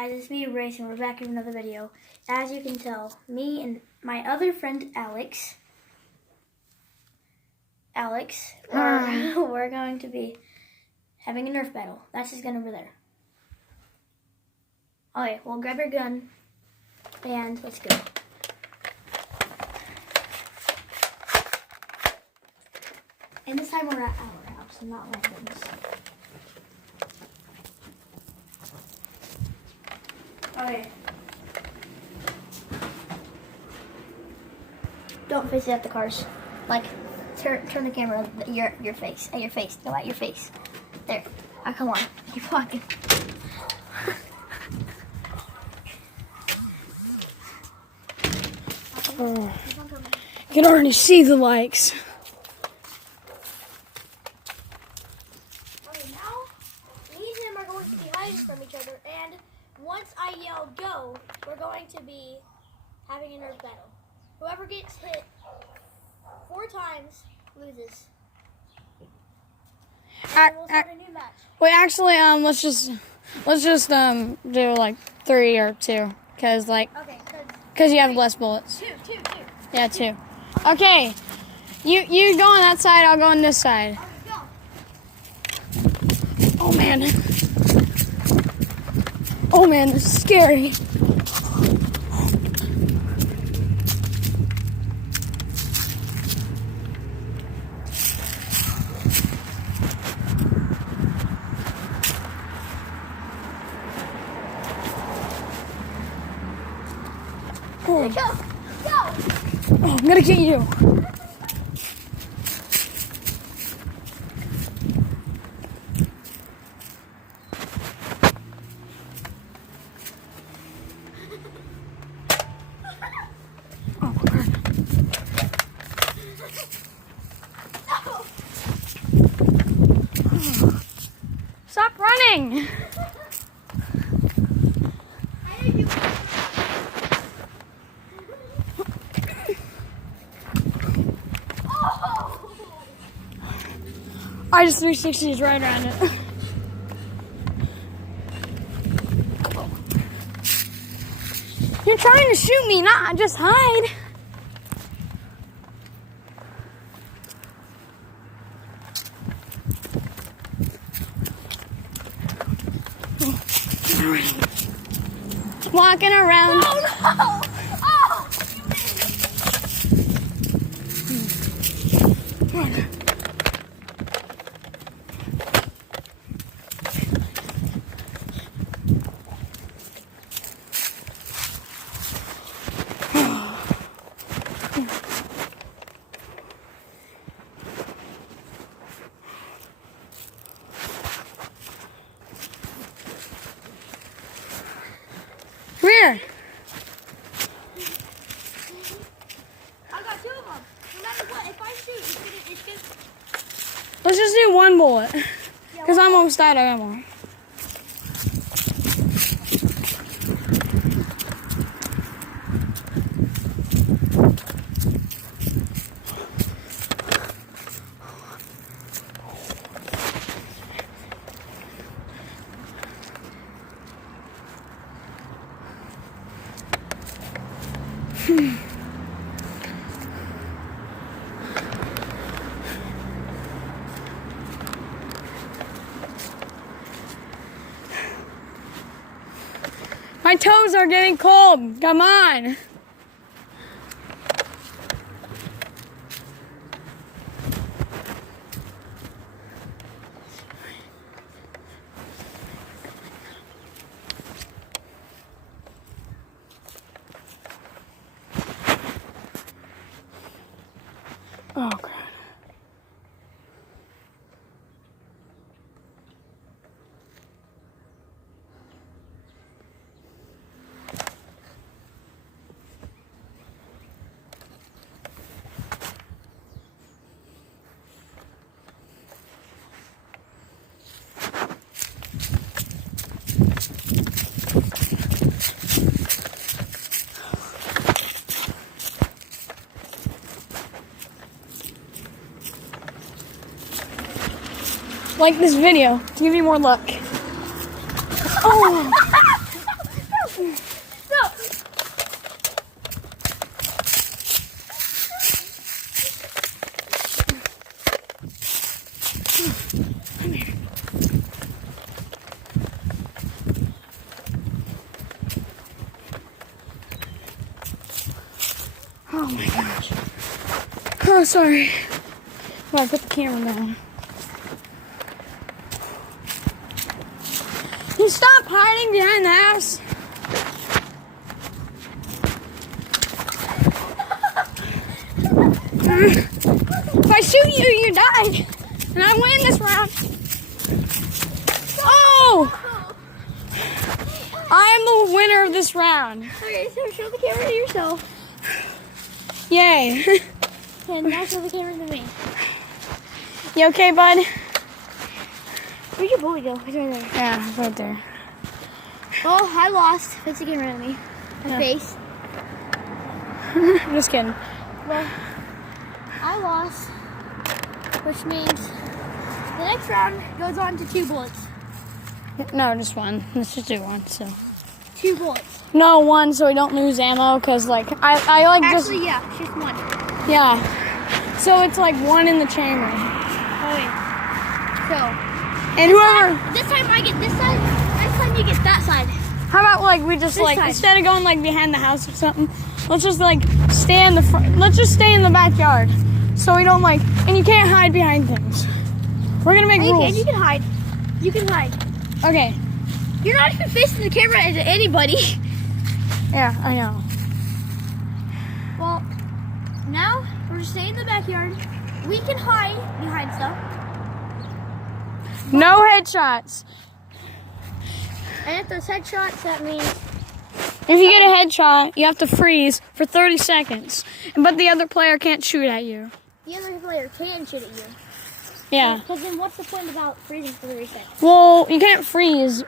guys, it's me, Jwnehsh, and we're back with another video. As you can tell, me and my other friend, Alex, we're going to be having a Nerf battle. That's his gun over there. Okay, well, grab your gun, and let's go. And this time we're at our house, not Landon's. Okay. Don't face it at the cars. Like, turn the camera at your face. At your face. Go at your face. There. Oh, come on. Keep walking. Oh. You can already see the likes. Okay, now me and him are going to be hiding from each other, and once I yell go, we're going to be having a Nerf battle. Whoever gets hit 4 times loses. And we'll start a new match. Wait, actually, let's just do like 3 or 2, cause you have less bullets. Two. Yeah, 2. Okay, you go on that side. I'll go on this side. Go. Oh man. Oh man, this is scary. Go. Go. Oh, I'm gonna get you. Oh, God. Stop running. I just 360s right around it. You're trying to shoot me, not just hide. Walking around. Oh no! Oh! Come here. I got 2 of them. No matter what, if I shoot, it's good. Let's just do 1 bullet. Because I'm almost out of ammo. My toes are getting cold. Come on. Oh, God. Like this video to give you more luck. Oh! Oh my gosh. Oh, sorry. Well, I put the camera down. You stop hiding behind the house. If I shoot you, you die. And I win this round. Oh! I am the winner of this round. Okay, so show the camera to yourself. Yay. And now show the camera to me. You okay, bud? Where'd your boy go? He's right there. Yeah, it's right there. Well, I lost. Face the camera at me. My face. Just kidding. Well, I lost, which means the next round goes on to 2 bullets. No, just one. Let's just do one. So 2 bullets. no, one, so we don't lose ammo. Cause like I like Actually, yeah, just 1. yeah. So it's like one in the chamber. Okay. So, And whoever. this time I get this side. Next time you get that side. How about like we just This like side. instead of going like behind the house or something, let's just like stay in the front. Let's just stay in the backyard, so we don't like. And you can't hide behind things. We're gonna make Okay, rules. and you can hide. You can hide. Okay. You're not even facing the camera to anybody. Yeah, I know. Well, now we're just staying in the backyard. We can hide behind stuff. No headshots. And if there's headshots, that means If you get a headshot, you have to freeze for 30 seconds. But the other player can't shoot at you. the other player can shoot at you. Yeah. Because then what's the point about freezing for 30 seconds? Well, you can't freeze.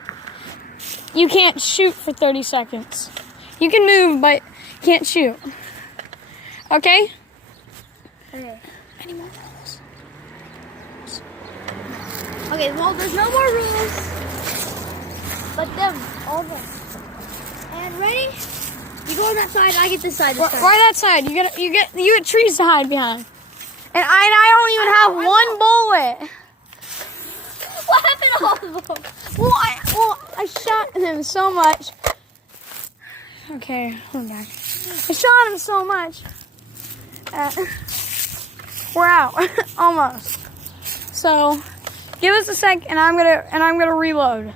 You can't shoot for 30 seconds. You can move, but you can't shoot. Okay? Okay. Any more rules? Okay, well, there's no more rules. But them, all of them. And ready? You go on that side, I get this side this time. Right that side. You get trees to hide behind. And I don't even have one bullet. What happened to all of them? Well, I shot him so much. Okay, we're back. I shot him so much. We're out almost. So, give us a sec, and I'm gonna reload.